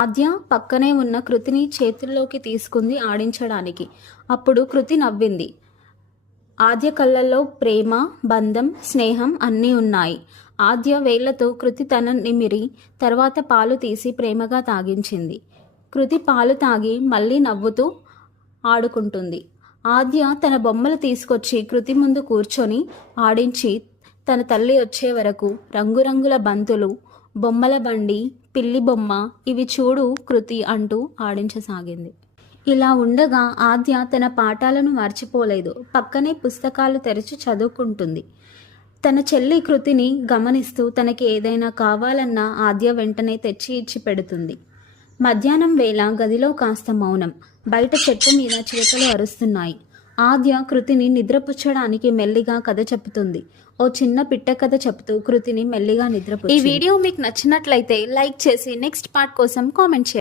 ఆద్య పక్కనే ఉన్న కృతిని చేతుల్లోకి తీసుకుంది ఆడించడానికి. అప్పుడు కృతి నవ్వింది. ఆద్య కళ్ళల్లో ప్రేమ, బంధం, స్నేహం అన్నీ ఉన్నాయి. ఆద్య వేళ్లతో కృతి తన నిమిరి తర్వాత పాలు తీసి ప్రేమగా తాగించింది. కృతి పాలు తాగి మళ్ళీ నవ్వుతూ ఆడుకుంటుంది. ఆద్య తన బొమ్మలు తీసుకొచ్చి కృతి ముందు కూర్చొని ఆడించి తన తల్లి వచ్చే వరకు రంగురంగుల బంతులు, బొమ్మల బండి, పిల్లి బొమ్మ, ఇవి చూడు కృతి అంటూ ఆడించసాగింది. ఇలా ఉండగా ఆద్య తన పాఠాలను మర్చిపోలేదు. పక్కనే పుస్తకాలు తెరిచి చదువుకుంటుంది. తన చెల్లి కృతిని గమనిస్తూ తనకి ఏదైనా కావాలన్నా ఆద్య వెంటనే తెచ్చి ఇచ్చి పెడుతుంది. మధ్యాహ్నం వేళ గదిలో కాస్త మౌనం. బయట చెట్టు మీద చిలుకలు అరుస్తున్నాయి. ఆద్య కృతిని నిద్రపుచ్చడానికి మెల్లిగా కథ చెప్తుంది. ఓ చిన్న పిట్ట కథ చెప్తూ కృతిని మెల్లిగా నిద్రపుచ్చింది. ఈ వీడియో మీకు నచ్చినట్లయితే లైక్ చేసి నెక్స్ట్ పార్ట్ కోసం కామెంట్ చేయండి.